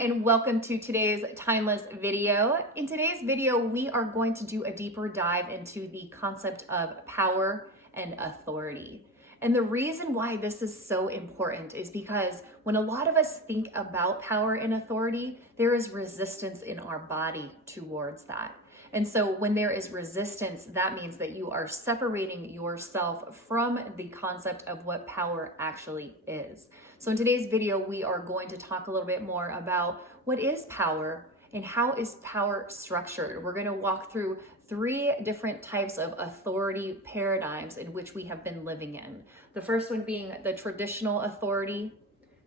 and welcome to today's timeless video. In today's video, we are going to do a deeper dive into the concept of power and authority. And the reason why this is so important is because when a lot of us think about power and authority, there is resistance in our body towards that. And so when there is resistance, that means that you are separating yourself from the concept of what power actually is. So in today's video, we are going to talk a little bit more about what is power and how is power structured. We're going to walk through 3 different types of authority paradigms in which we have been living in. The first one being the traditional authority,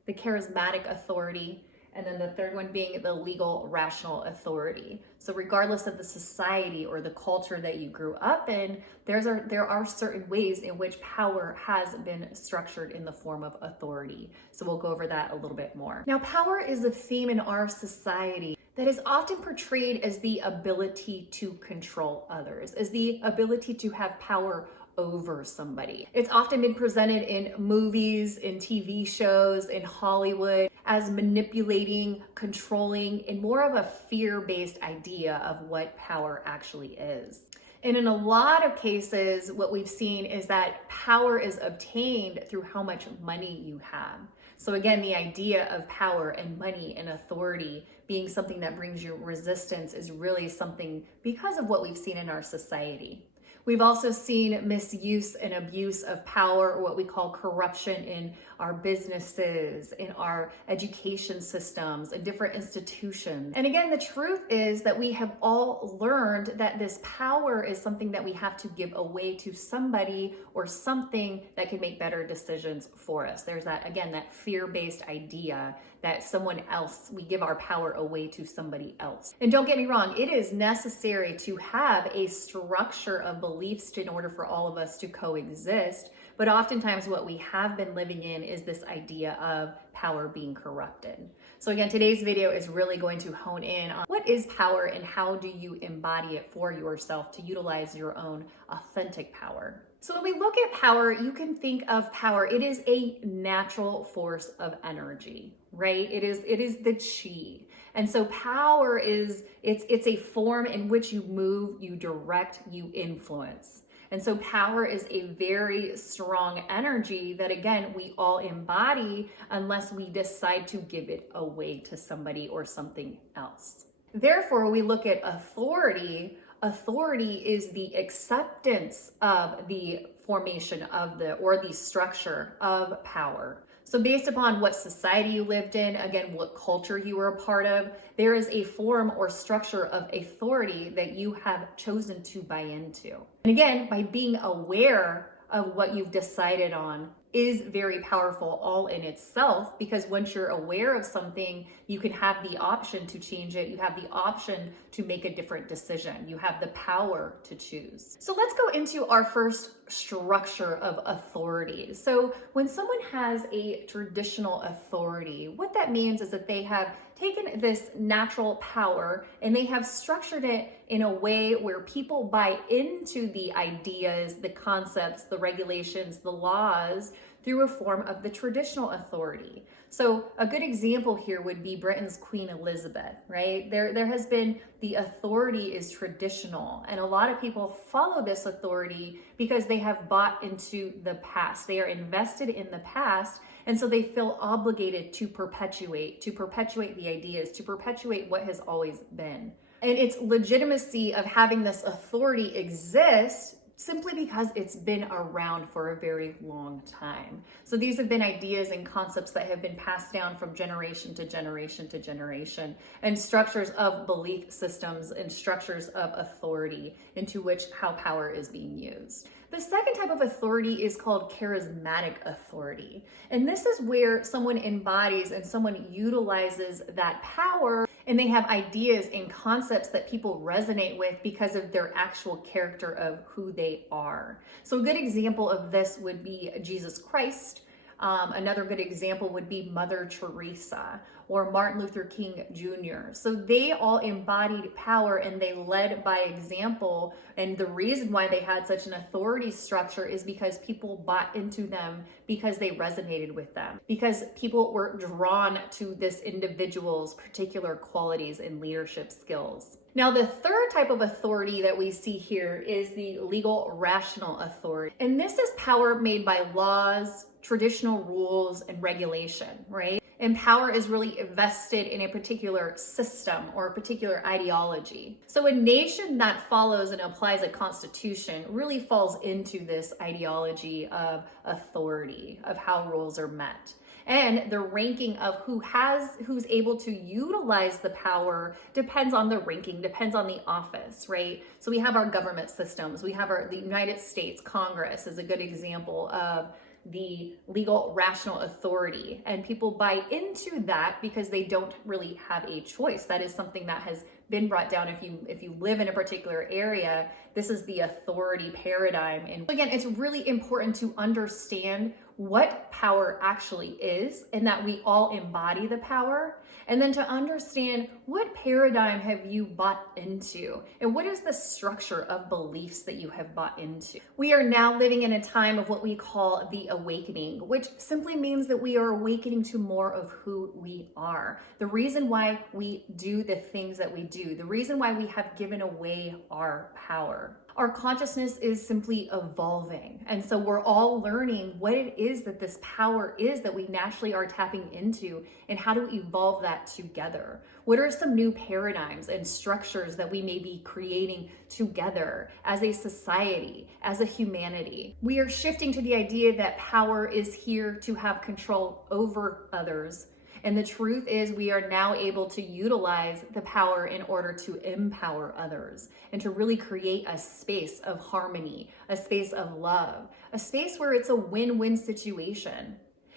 the charismatic authority, and then the third one being the legal rational authority. So regardless of the society or the culture that you grew up in, there are certain ways in which power has been structured in the form of authority. So we'll go over that a little bit more. Now, power is a theme in our society that is often portrayed as the ability to control others, as the ability to have power over somebody. It's often been presented in movies, in TV shows, in Hollywood as manipulating, controlling, and more of a fear-based idea of what power actually is. And in a lot of cases, what we've seen is that power is obtained through how much money you have. So again, the idea of power and money and authority being something that brings you resistance is really something because of what we've seen in our society. We've also seen misuse and abuse of power, or what we call corruption in our businesses, in our education systems, and different institutions. And again, the truth is that we have all learned that this power is something that we have to give away to somebody or something that can make better decisions for us. There's that, again, that fear-based idea that someone else, we give our power away to somebody else. And don't get me wrong, it is necessary to have a structure of beliefs in order for all of us to coexist. But oftentimes what we have been living in is this idea of power being corrupted. So again, today's video is really going to hone in on what is power and how do you embody it for yourself to utilize your own authentic power. So when we look at power, you can think of power, it is a natural force of energy, right? It is the chi. And so power is, it's a form in which you move, you direct, you influence. And so power is a very strong energy that, again, we all embody unless we decide to give it away to somebody or something else. Therefore, we look at authority. Authority is the acceptance of the formation of the structure of power. So based upon what society you lived in, again, what culture you were a part of, there is a form or structure of authority that you have chosen to buy into. And again, by being aware of what you've decided on is very powerful all in itself, because once you're aware of something, you can have the option to change it. You have the option to make a different decision. You have the power to choose. So let's go into our first structure of authority. So when someone has a traditional authority, what that means is that they have taken this natural power and they have structured it in a way where people buy into the ideas, the concepts, the regulations, the laws through a form of the traditional authority. So a good example here would be Britain's Queen Elizabeth, right? There has been, the authority is traditional, and a lot of people follow this authority because they have bought into the past. They are invested in the past, and so they feel obligated to perpetuate the ideas, to perpetuate what has always been. And its legitimacy of having this authority exist simply because it's been around for a very long time. So these have been ideas and concepts that have been passed down from generation to generation to generation, and structures of belief systems and structures of authority into which how power is being used. The second type of authority is called charismatic authority. And this is where someone embodies and someone utilizes that power, and they have ideas and concepts that people resonate with because of their actual character of who they are. So a good example of this would be Jesus Christ. Another good example would be Mother Teresa, or Martin Luther King Jr. So they all embodied power and they led by example. And the reason why they had such an authority structure is because people bought into them, because they resonated with them, because people were drawn to this individual's particular qualities and leadership skills. Now, the third type of authority that we see here is the legal rational authority. And this is power made by laws, traditional rules, and regulation, right? And power is really vested in a particular system or a particular ideology. So a nation that follows and applies a constitution really falls into this ideology of authority, of how rules are met. And the ranking of who's able to utilize the power depends on the ranking, depends on the office, right? So we have our government systems. We have the United States Congress is a good example of the legal rational authority, and people buy into that because they don't really have a choice. That is something that has been brought down. If you live in a particular area, this is the authority paradigm. And again, it's really important to understand what power actually is and that we all embody the power, and then to understand what paradigm have you bought into and what is the structure of beliefs that you have bought into. We are now living in a time of what we call the awakening, which simply means that we are awakening to more of who we are. The reason why we do the things that we do, the reason why we have given away our power. Our consciousness is simply evolving. And so we're all learning what it is that this power is that we naturally are tapping into and how to evolve that together. What are some new paradigms and structures that we may be creating together as a society, as a humanity? We are shifting to the idea that power is here to have control over others. And the truth is we are now able to utilize the power in order to empower others and to really create a space of harmony, a space of love, a space where it's a win-win situation.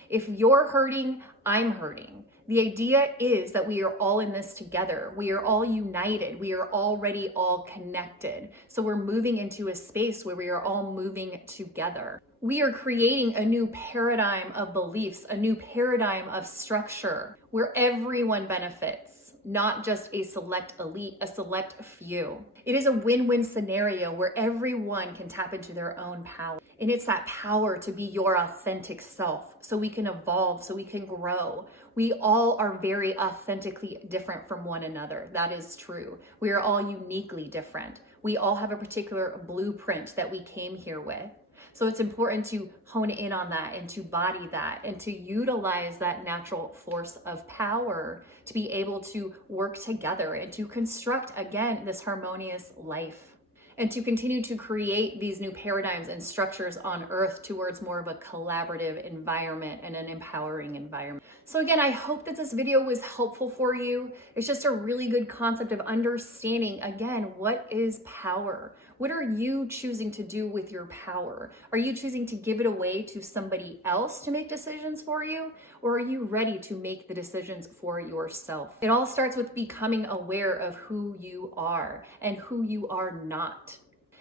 If you're hurting, I'm hurting. The idea is that we are all in this together. We are all united. We are already all connected. So we're moving into a space where we are all moving together. We are creating a new paradigm of beliefs, a new paradigm of structure where everyone benefits, not just a select elite, a select few. It is a win-win scenario where everyone can tap into their own power. And it's that power to be your authentic self so we can evolve, so we can grow. We all are very authentically different from one another. That is true. We are all uniquely different. We all have a particular blueprint that we came here with. So it's important to hone in on that and to body that and to utilize that natural force of power to be able to work together and to construct, again, this harmonious life and to continue to create these new paradigms and structures on earth towards more of a collaborative environment and an empowering environment. So again, I hope that this video was helpful for you. It's just a really good concept of understanding, again, what is power? What are you choosing to do with your power? Are you choosing to give it away to somebody else to make decisions for you? Or are you ready to make the decisions for yourself? It all starts with becoming aware of who you are and who you are not.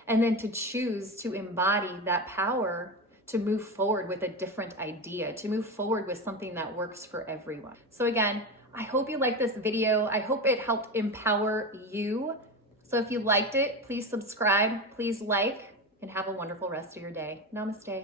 And then to choose to embody that power to move forward with a different idea, to move forward with something that works for everyone. So again, I hope you liked this video. I hope it helped empower you. So if you liked it, please subscribe, please like, and have a wonderful rest of your day. Namaste.